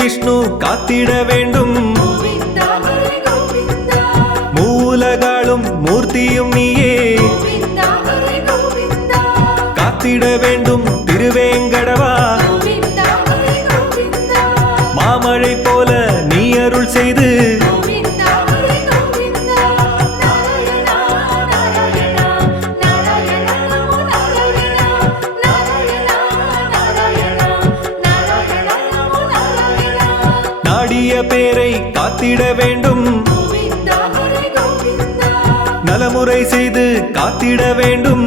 விஷ்ணு காத்திட வேண்டும். மூலகாலும் மூர்த்தியும் நீயே காத்திட வேண்டும் திருவேங்கடவா. மாமழை போல நீ அருள் செய்து நாடிய பேரை காத்திட வேண்டும். நலமுறை செய்து காத்திட வேண்டும்.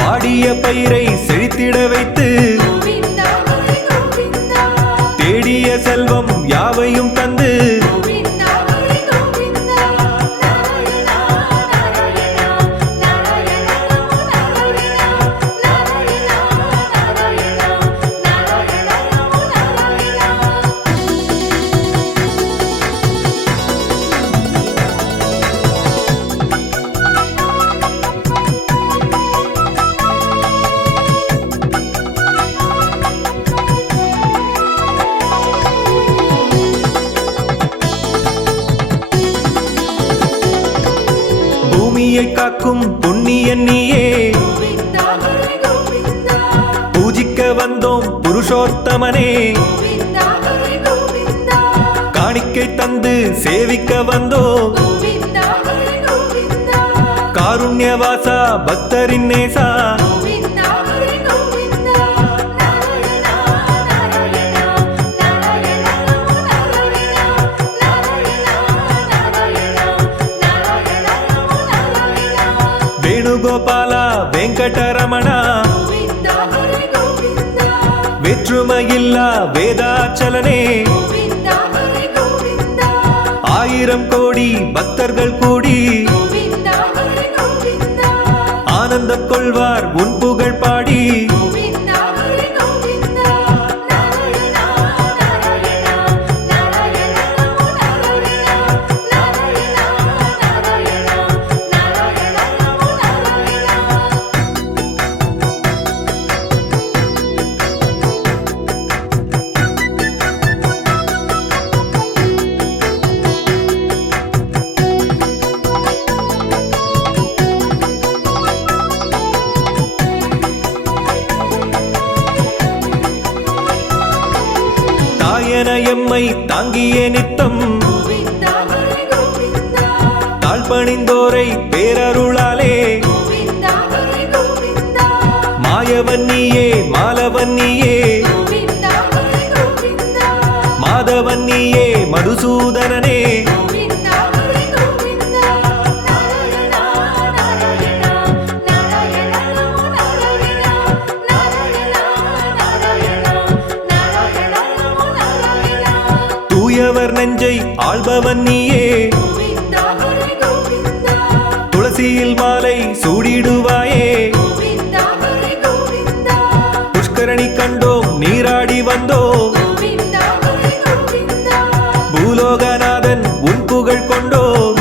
வாடிய பயிரை செழித்திட வைத்து தேடிய செல்வம் யாவையும் தந்து பூமியை காக்கும் புண்ணியன் நீயே. பூஜிக்க வந்தோம் புருஷோத்தமனே. காணிக்கை தந்து சேவிக்க வந்தோம். காருண்யவாசா பக்தரின் நேசா. வேணுகோபாலா வெங்கடரமணா. வேற்றுமையில்லா வேதாச்சலனே. 1000 கோடி பக்தர்கள் கூடி ஆனந்தம் கொள்வார் உன் புகழ் பாடி. எம்மை தாங்கிய நித்தம் தாழ்பணிந்தோரை பேரருளாலே. மாயவன்னியே மாலவன்னியே மாதவன்னியே மதுசூதனனே. தூயவர் நெஞ்சை ஆள்பவன் நீயே. துளசியில் மாலை சூடிடுவாயே. புஷ்கரணி கண்டோம் நீராடி வந்தோம். பூலோகநாதன் உன் புகழ் கொண்டோம்.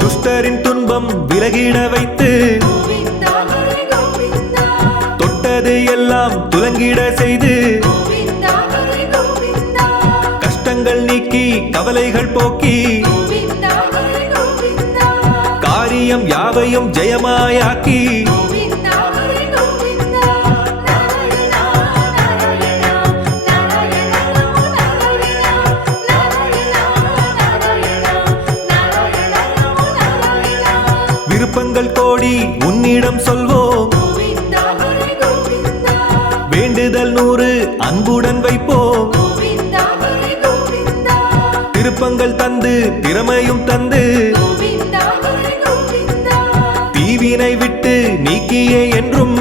துஷ்டரின் துன்பம் விலகிட வைத்து தொட்டது எல்லாம் துலங்கிட செய்து கஷ்டங்கள் நீக்கி கவலைகள் போக்கி காரியம் யாவையும் ஜெயமாயாக்கி விருப்பங்கள் கோடி உன்னிடம் சொல்வோம். வேண்டுதல் 100 அன்புடன் வைப்போம். திருப்பங்கள் தந்து திறமையும் தந்து தீவினை விட்டு நீக்கியே என்றும்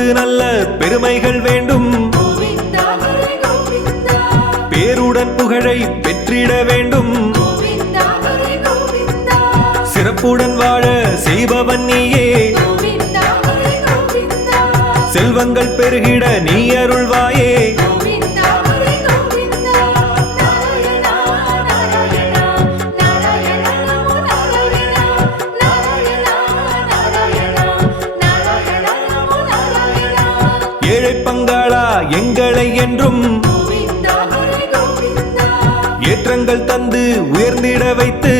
உமக்கு நல்ல பெருமைகள் வேண்டும். பேருடன் புகழை பெற்றிட வேண்டும். சிறப்புடன் வாழ செய்பவன் நீயே. செல்வங்கள் பெருகிட நீ அருள்வாயே. ஏழை பங்காளா எங்களை என்றும் ஏற்றங்கள் தந்து உயர்ந்திட வைத்து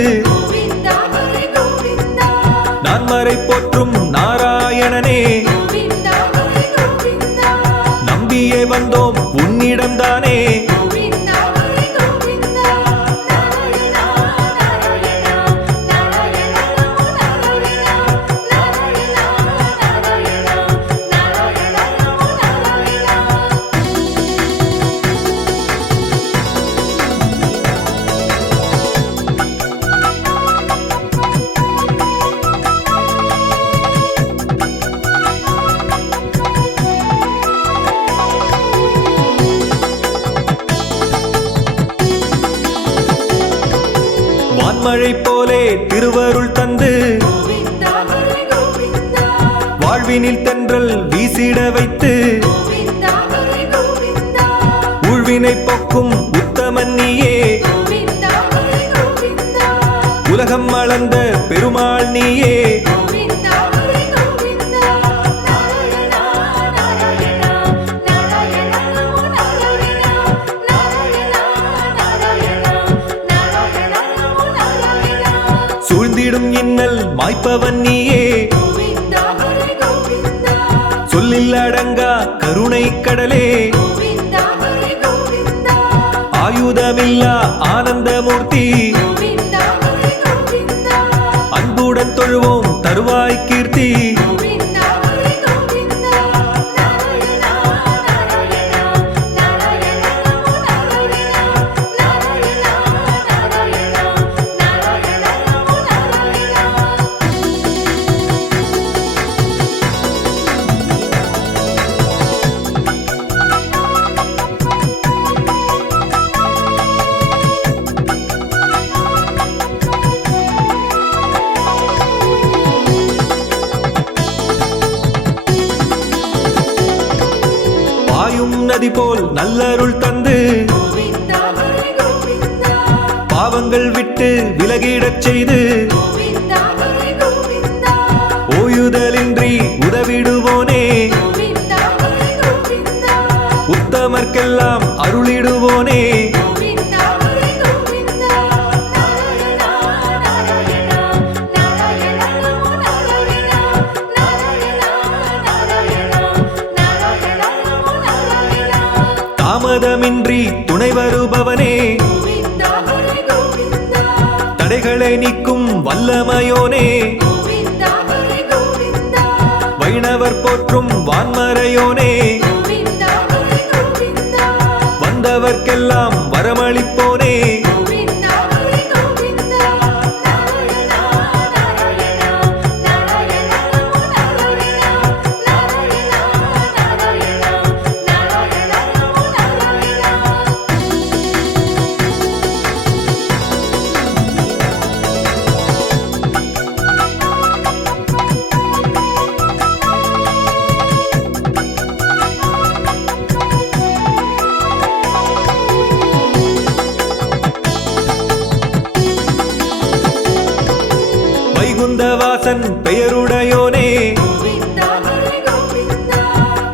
நான்மறை போற்றும் நாராயணனே, நம்பியே வந்தோம் உன்னிடம்தானே. வான்மழை போலே திருவருள் தந்து வாழ்வினில் தென்றல் வீசிட வைத்து ஊழ்வினை போக்கும் உத்தமன் நீயே. உலகம் அளந்த பெருமாள் நீயே. சூழ்ந்திடும் இன்னல் மாய்ப்பவன் நீயே. சொல்லில் அடங்கா கருணை கடலே. ஆயுதமில்லா ஆனந்தமூர்த்தி. அன்புடன் தொழுவோம் தருவாய் கீர்த்தி. நதி போல் நல்லருள் தந்து பாவங்கள் விட்டு விலகிடச் செய்து ஓயுதலின்றி உதவிடுவோனே. உத்தமர்க்கெல்லாம் அருளிடுவோனே. தாமதமின்றி துணை வருபவனே. தடைகளை நீக்கும் வல்லமையோனே. வைணவர் போற்றும் வான்மறையோனே. வந்தவர்க்கெல்லாம் வரமளிப்போனே. வைகுந்தவாசன் பெயருடையோனே.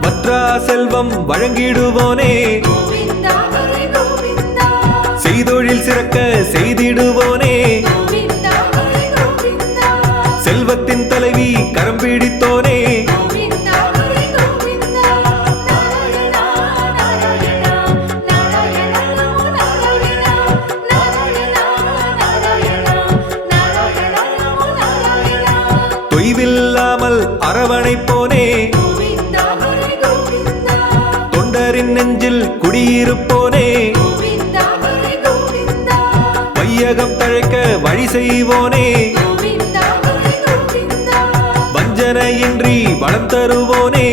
வற்றா செல்வம் வழங்கிடுவோனே. செய்தொழில் சிறக்க செய்திடுவோனே. செல்வத்தின் தலைவி கரம் பிடித்தோனே. தொய்வில்லாமல் அரவணைப்போனே. தொண்டரின் நெஞ்சில் குடியிருப்போனே. வையகம் தழைக்க வழி செய்வோனே. வஞ்சனையின்றி வளம் தருவோனே.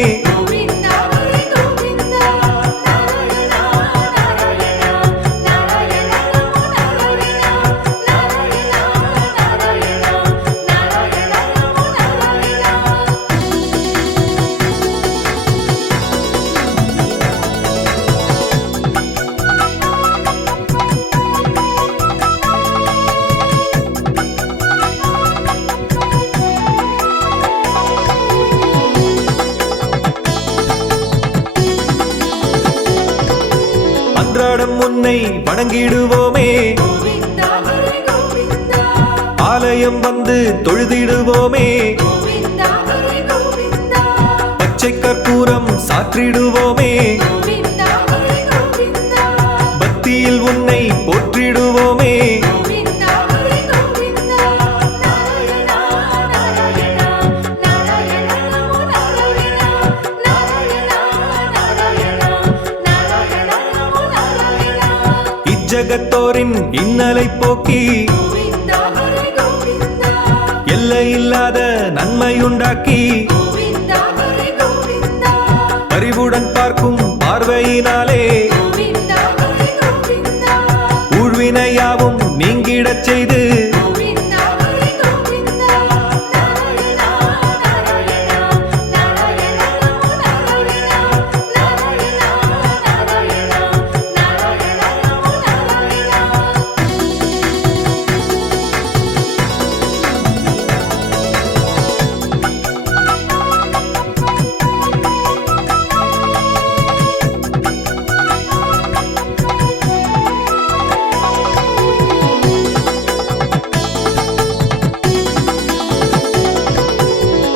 அனுதினம் உன்னை வணங்கிடுவோமே, ஆலயம் வந்து தொழுதிடுவோமே, பச்சை கற்பூரம் சாற்றிடுவோமே, பக்தியில் உன்னை போற்றிடுவோமே. இஜகத்தோரின் இன்னலை போக்கி எல்லையில்லாத நன்மையுண்டாக்கி அறிவுடன் பார்க்கும் பார்வையினாலே ஊழ்வினையாவும் நீங்கிடச் செய்து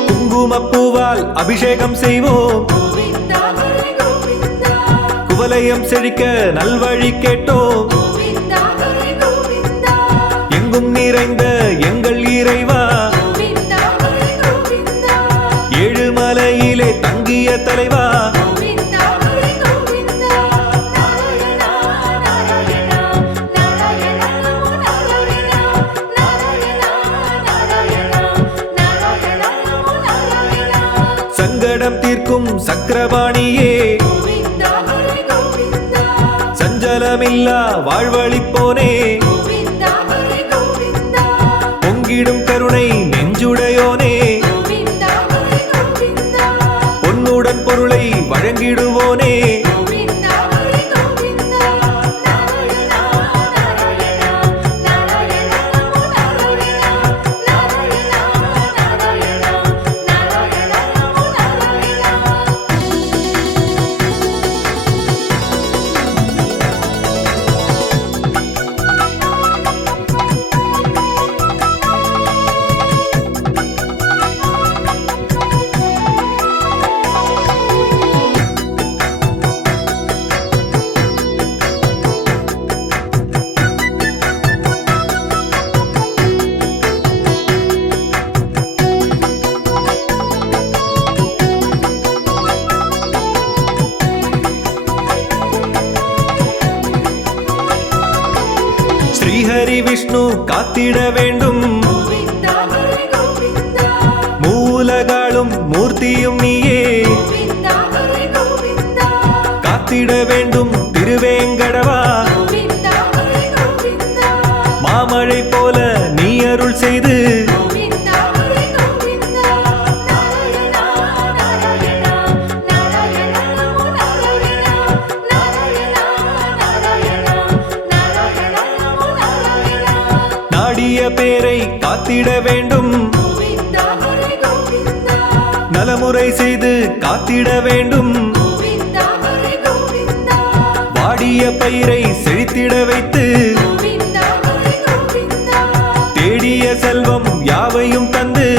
குங்குமப்பூவால் அபிஷேகம் செய்வோம், குவலயம் செழிக்க நல்வழி கேட்டோம். எங்கும் நிறைந்த எங்கள் இறைவா, ஏழுமலையிலே தங்கிய தலைவா, சங்கடம் தீர்க்கும் சக்கரபாணியே, சஞ்சலமில்லா வாழ்வழிப்போனே, பொங்கிடும் கருணை நெஞ்சுடையோனே, பொன்னுடன் பொருளை வழங்கிடுவோனே. ஸ்ரீஹரி விஷ்ணு காத்திட வேண்டும், மூலகாலும் மூர்த்தியும் நீயே, காத்திட வேண்டும் திருவேங்கடவா, மாமழை போல நீ அருள் செய்து நாடிய பேரை காத்திட வேண்டும், நலமுறை செய்து காத்திட வேண்டும், வாடிய பயிரை செழித்திட வைத்து தேடிய செல்வம் யாவையும் தந்து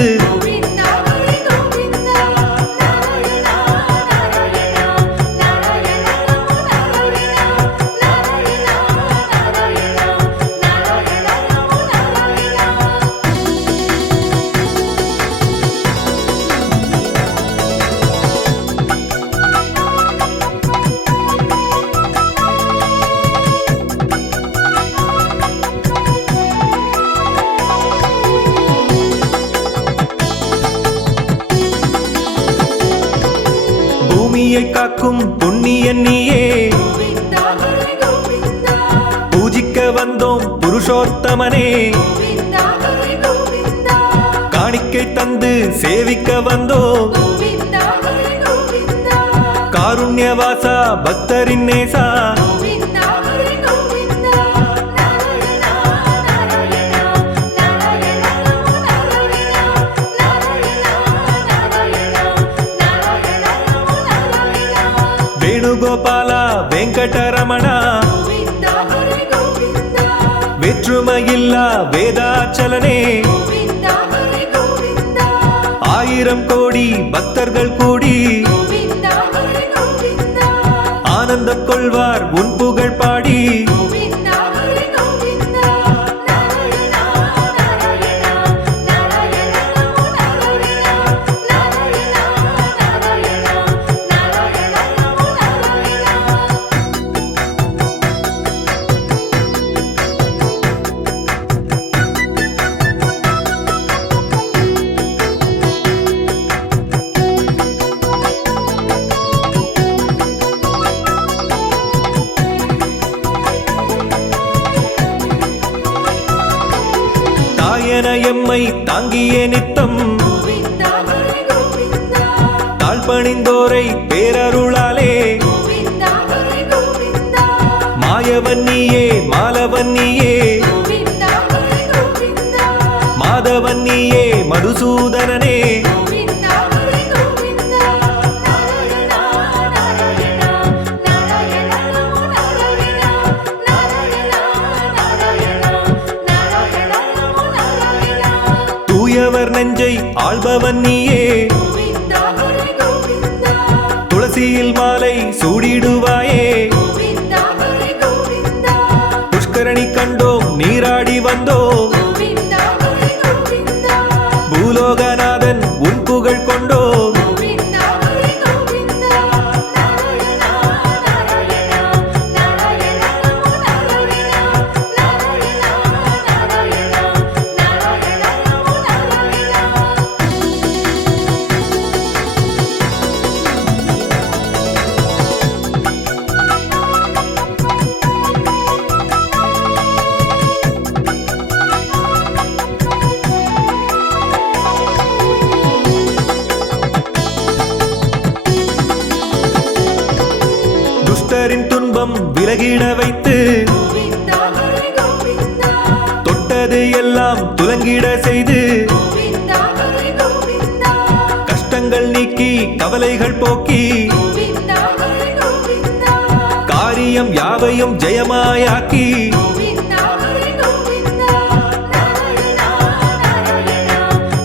பூமியை காக்கும் புண்ணியன் நீயே, பூஜிக்க வந்தோம் புருஷோத்தமனே, காணிக்கை தந்து சேவிக்க வந்தோம், காருண்யவாசா பக்தரின் நேசா, வேணுகோபாலா வெங்கடரமணா, வறுமையில்லா வேதாச்சலனே கோவிந்தா ஹரி கோவிந்தா ஆயிரம் கோடி பக்தர்கள் கூடி கோவிந்தா ஹரி கோவிந்தா ஆனந்தம் கொள்வார் உன் புகழ் பாடி கோவிந்தா ஹரி கோவிந்தா நாராயணா நாராயணா நாராயணா நமோ நாராயணா நாராயணா நாராயணா நாராயணா நமோ நாராயணா தாயன எம்மை தாங்கியே நித்தம் கோவிந்தா ஹரி கோவிந்தா தாழ்பணிந்தோரை பேரருளாலே கோவிந்தா ஹரி கோவிந்தா மாயவன் நீயே மாலவன் நீயே கோவிந்தா ஹரி கோவிந்தா மாதவன் நீயே மதுசூதனனே கோவிந்தா ஹரி கோவிந்தா நாராயணா நாராயணா நாராயணா நமோ நாராயணா நாராயணா நாராயணா நாராயணா நமோ நாராயணா தூயவர் நெஞ்சை ஆள்பவன் நீயே கோவிந்தா ஹரி கோவிந்தா துளசியில் மாலை சூடிடுவாயே கோவிந்தா ஹரி கோவிந்தா புஷ்கரணி கண்டோம் நீராடி வந்தோம் கோவிந்தா ஹரி கோவிந்தா பூலோகநாதன் உன் புகழ் கொண்டோம் கோவிந்தா ஹரி கோவிந்தா நாராயணா நாராயணா நாராயணா நமோ நாராயணா நாராயணா நாராயணா நாராயணா நமோ நாராயணா துஷ்டரின் துன்பம் விலகிட வைத்து கோவிந்தா ஹரி கோவிந்தா தொட்டது எல்லாம் துலங்கிட செய்து கோவிந்தா ஹரி கோவிந்தா கஷ்டங்கள் நீக்கி கவலைகள் போக்கி கோவிந்தா ஹரி கோவிந்தா காரியம் யாவையும் ஜெயமாயாக்கி கோவிந்தா ஹரி கோவிந்தா நாராயணா நாராயணா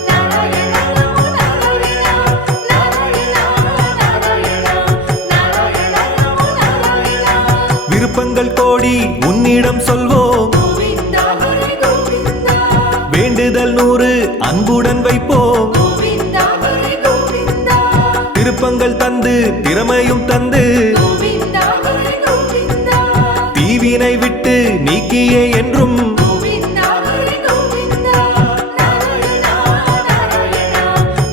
நாராயணா நமோ நாராயணா நாராயணா நாராயணா நாராயணா நமோ நாராயணா விருப்பங்கள் கோடி உன்னிடம் சொல்வோம் கோவிந்தா ஹரி கோவிந்தா வேண்டுதல் 100 அன்புடன் வைப்போம் கோவிந்தா ஹரி கோவிந்தா திருப்பங்கள் தந்து திறமையும் தந்து கோவிந்தா ஹரி கோவிந்தா தீவினை விட்டு நீக்கியே என்றும் கோவிந்தா ஹரி கோவிந்தா நாராயணா நாராயணா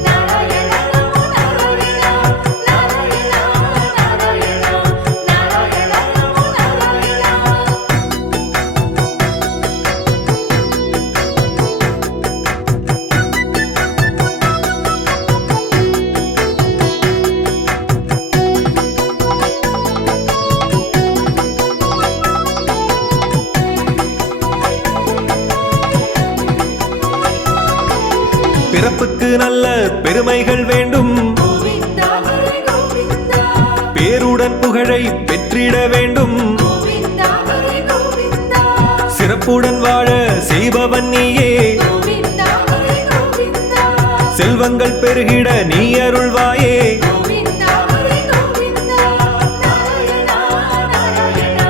நாராயணா நமோ நாராயணா நாராயணா நாராயணா நாராயணா நமோ நாராயணா பிறப்புக்கு நல்ல பெருமைகள் வேண்டும் கோவிந்தா ஹரி கோவிந்தா பேருடன் புகழை பெற்றிட வேண்டும் கோவிந்தா ஹரி கோவிந்தா சிறப்புடன் வாழ செய்பவன் நீயே கோவிந்தா ஹரி கோவிந்தா செல்வங்கள் பெருகிட நீ அருள்வாயே கோவிந்தா ஹரி கோவிந்தா நாராயணா நாராயணா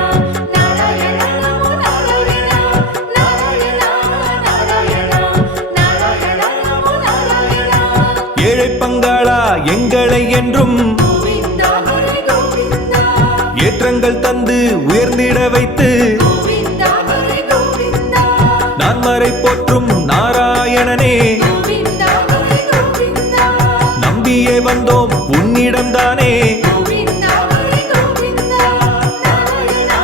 நாராயணா நமோ நாராயணா நாராயணா நாராயணா நாராயணா நமோ நாராயணா ஏழை பங்காளா எங்களை என்றும் கோவிந்தா ஹரி கோவிந்தா ஏற்றங்கள் தந்து உயர்ந்திட வைத்து கோவிந்தா ஹரி கோவிந்தா நான் மறை போற்றும் நாராயணனே கோவிந்தா ஹரி கோவிந்தா நம்பியே வந்தோம் உன்னிடம்தானே கோவிந்தா ஹரி கோவிந்தா நாராயணா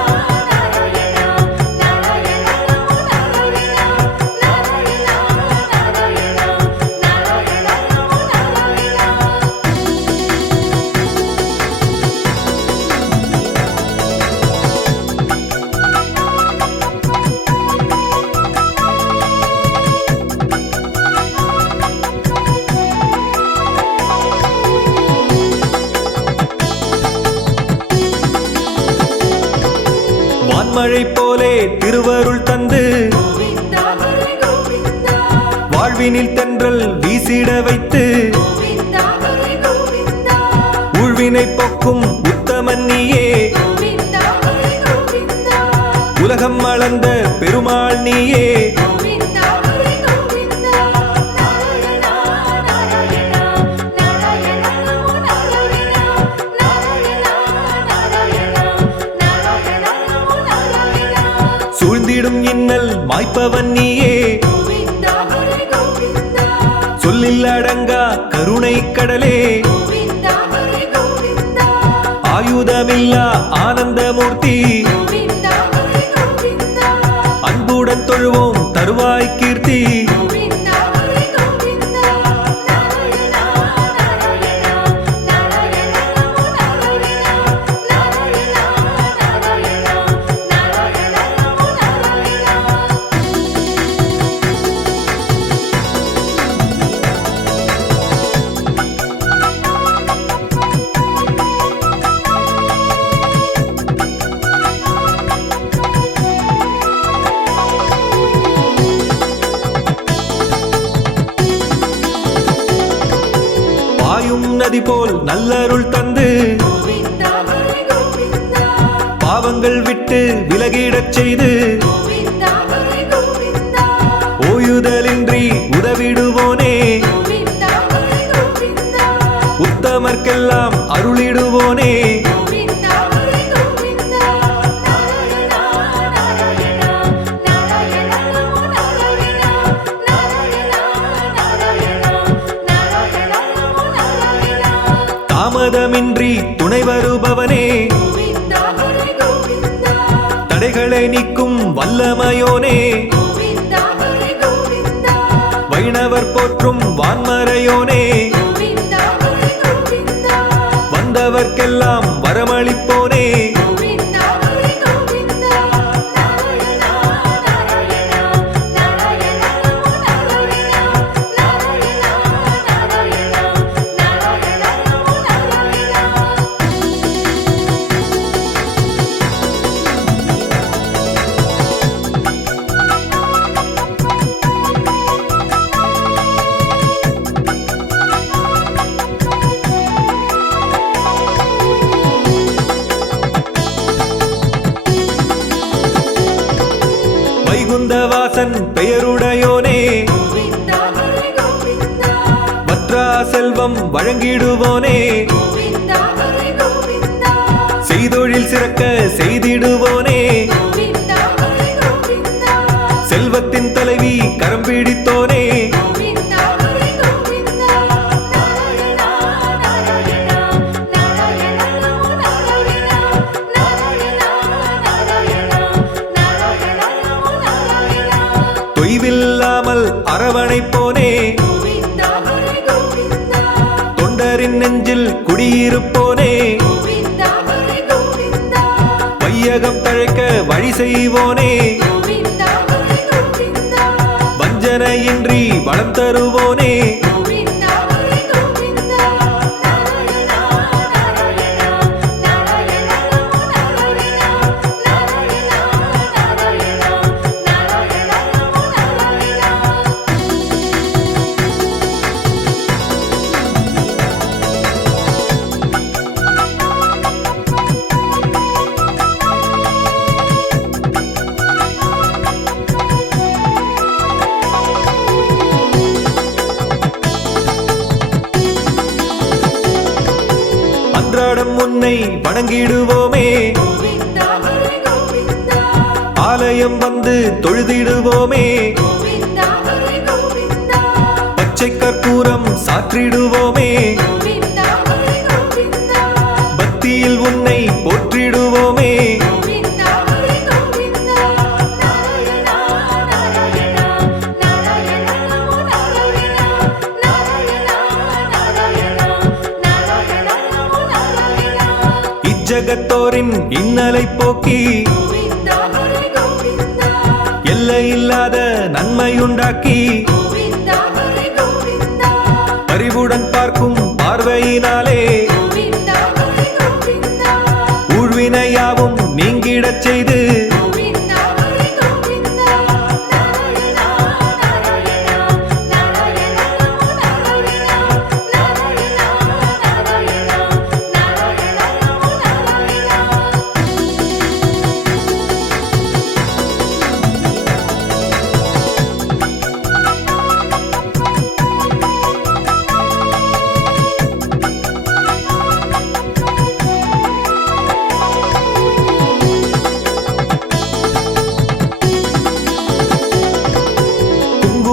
நாராயணா நாராயணா நமோ நாராயணா நாராயணா நாராயணா நாராயணா நமோ நாராயணா வான்மழை போலே திருவருள் தந்து கோவிந்தா ஹரி கோவிந்தா வாழ்வினில் தென்றல் வீசிட வைத்து கோவிந்தா ஹரி கோவிந்தா ஊழ்வினை போக்கும் உத்தமன் நீயே கோவிந்தா ஹரி கோவிந்தா உலகம் அளந்த பெருமாள் நீயே கோவிந்தா ஹரி கோவிந்தா நாராயணா நாராயணா நாராயணா நமோ நாராயணா நாராயணா நாராயணா நாராயணா நமோ நாராயணா சூழ்ந்திடும் இன்னல் மாய்ப்பவன் நீயே கோவிந்தா ஹரி கோவிந்தா சொல்லில் அடங்கா கருணை கடலே கோவிந்தா ஹரி கோவிந்தா ஆயுதமில்லா ஆனந்தமூர்த்தி கோவிந்தா ஹரி கோவிந்தா அன்புடன் தொழுவோம் தருவாய் கீர்த்தி கோவிந்தா ஹரி கோவிந்தா நாராயணா நாராயணா நாராயணா நமோ நாராயணா நாராயணா நாராயணா நாராயணா நமோ நாராயணா பாயும் நதி போல் நல்லருள் தந்து கோவிந்தா ஹரி கோவிந்தா பாவங்கள் விட்டு விலகிடச் செய்து கோவிந்தா ஹரி கோவிந்தா ஓயுதலின்றி உதவிடுவோனே கோவிந்தா ஹரி கோவிந்தா உத்தமர்க்கெல்லாம் அருளிடுவோனே கோவிந்தா ஹரி கோவிந்தா நாராயணா நாராயணா நாராயணா நமோ நாராயணா நாராயணா நாராயணா நாராயணா நமோ நாராயணா தாமதமின்றி துணை வருபவனே கோவிந்தா ஹரி கோவிந்தா தடைகளை நீக்கும் வல்லமையோனே கோவிந்தா ஹரி கோவிந்தா வைணவர் போற்றும் வான்மறையோனே கோவிந்தா ஹரி கோவிந்தா வந்தவர்க்கெல்லாம் வரமளிப்போனே கோவிந்தா ஹரி கோவிந்தா நாராயணா நாராயணா நாராயணா நமோ நாராயணா நாராயணா நாராயணா நாராயணா நமோ நாராயணா வைகுந்தவாசன் பெயருடையோனே கோவிந்தா ஹரி கோவிந்தா வற்றா செல்வம் வழங்கிடுவோனே கோவிந்தா ஹரி கோவிந்தா செய்தொழில் சிறக்க செய்திடுவோனே கோவிந்தா ஹரி கோவிந்தா செல்வத்தின் தலைவி கரம் பிடித்தோனே கோவிந்தா ஹரி கோவிந்தா நாராயணா நாராயணா நாராயணா நமோ நாராயணா நாராயணா நாராயணா நாராயணா நமோ நாராயணா தொய்வில்லாமல் அரவணைப்போனே கோவிந்தா ஹரி கோவிந்தா தொண்டரின் நெஞ்சில் குடியிருப்போனே கோவிந்தா ஹரி கோவிந்தா வையகம் தழைக்க வழி செய்வோனே கோவிந்தா ஹரி கோவிந்தா வஞ்சனையின்றி வளம் தருவோனே கோவிந்தா ஹரி கோவிந்தா நாராயணா நாராயணா நாராயணா நமோ நாராயணா நாராயணா நாராயணா நாராயணா நமோ நாராயணா அன்றாடம் உன்னை வணங்கிடுவோமே கோவிந்தா ஹரி கோவிந்தா ஆலயம் வந்து தொழுதிடுவோமே கோவிந்தா ஹரி கோவிந்தா பச்சை கற்பூரம் சாற்றிடுவோமே கோவிந்தா ஹரி கோவிந்தா பக்தியில் உன்னை போற்றிடுவோமே கோவிந்தா ஹரி கோவிந்தா நாராயணா நாராயணா நாராயணா நமோ நாராயணா நாராயணா நாராயணா நாராயணா நமோ நாராயணா இஜ்ஜகத்தோரின் இன்னலை போக்கி கோவிந்தா ஹரி கோவிந்தா எல்லையில்லாத நன்மையுண்டாக்கி கோவிந்தா ஹரி கோவிந்தா பரிவுடன் பார்க்கும் பார்வையினாலே கோவிந்தா ஹரி கோவிந்தா ஊழ்வினையாவும் நீங்கிடச் செய்து கோவிந்தா ஹரி கோவிந்தா நாராயணா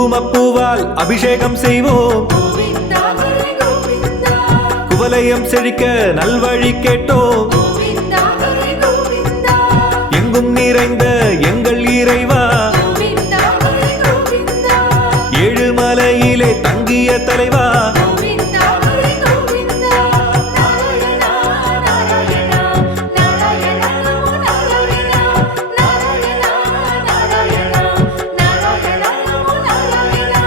குங்குமப்பூவால் அபிஷேகம் செய்வோம். கோவிந்தா ஹரி கோவிந்தா குவலயம் செழிக்க நல்வழி கேட்டோம். கோவிந்தா ஹரி கோவிந்தா எங்கும் நிறைந்த எங்கள் இறைவா, கோவிந்தா ஹரி கோவிந்தா ஏழுமலையிலே தங்கிய தலைவா, கோவிந்தா ஹரி கோவிந்தா நாராயணா நாராயணா நாராயணா நமோ நாராயணா நாராயணா நாராயணா நாராயணா நமோ நாராயணா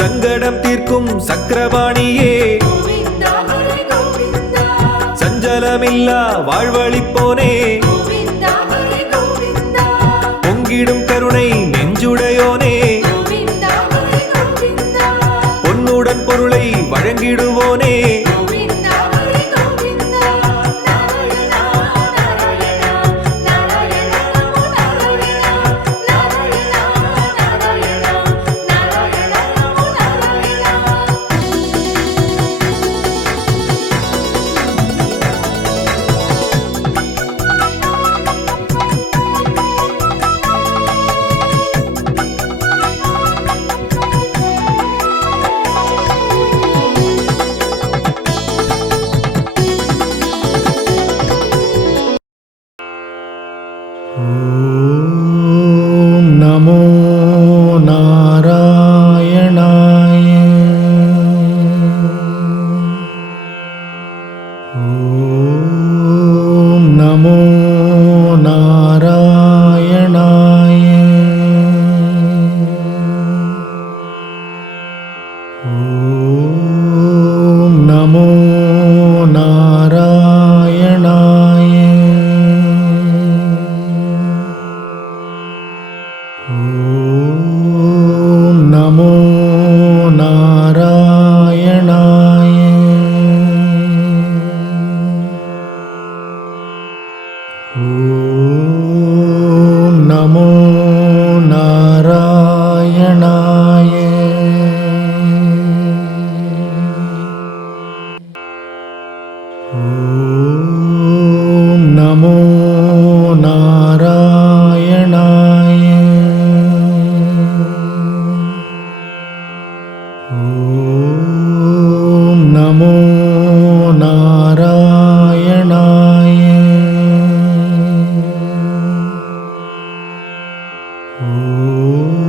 சங்கடம் தீர்க்கும் சக்கரபாணியே, கோவிந்தா ஹரி கோவிந்தா சஞ்சலமில்லா வாழ்வழிப்போனே, கோவிந்தா ஹரி கோவிந்தா பொங்கிடும் கருணை நெஞ்சுடையோனே, கோவிந்தா ஹரி கோவிந்தா பொன்னுடன் பொருளை வழங்கிடுவோனே, கோவிந்தா ஹரி கோவிந்தா நாராயணா நாராயணா நாராயணா நமோ நாராயணா நாராயணா நாராயணா நாராயணா நமோ நாராயணா ஓம் நமோ நாராயணாய. ஓம் நமோ நாராயணாய. ஓம் நமோ நாராயணாய. ஓம் நமோ நாராயணாய. ஓம் நமோ நாராயணாய. ஓம் நமோ நாராயணாய. ஓம் நமோ நாராயணாய. ஓம்